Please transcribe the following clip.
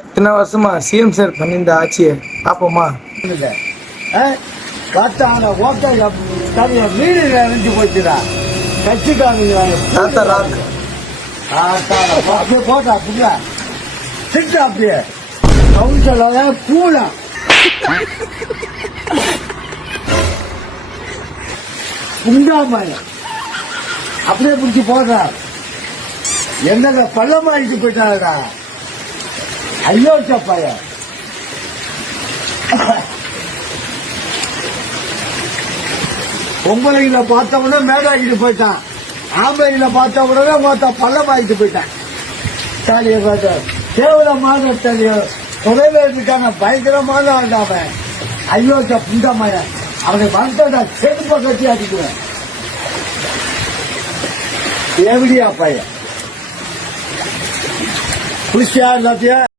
இத்தனை வருஷமா CM sir பண்ணி இந்த ஆட்சியை பாப்போமா? மீன் நினைஞ்சு போச்சுடா தாத்தா ராக் அப்படியே போட்டா புரியா திட்டு அப்படியே கவுன்சில கூலா உண்டாம அப்படியே பிடிச்சி போடுறா. என்னங்க பள்ளமாடிக்கு போயிட்டாடா. ஐயோ சப்பாய பொம்பளைகளை பார்த்தவன மேடாக்கிட்டு போயிட்டான். ஆம்பளைகளை பார்த்த உடனே பள்ளமாக்கிட்டு போயிட்டான். சாலியை பார்த்த கேவலமான தொலைவேற்கான பயங்கரமான ஆண்டாம ஐயோ புண்டமாய அவனை வந்தா செருப்ப கட்டி அடிக்குவேன். எப்படியா பையன் குளிச்சியா எல்லாத்தையும்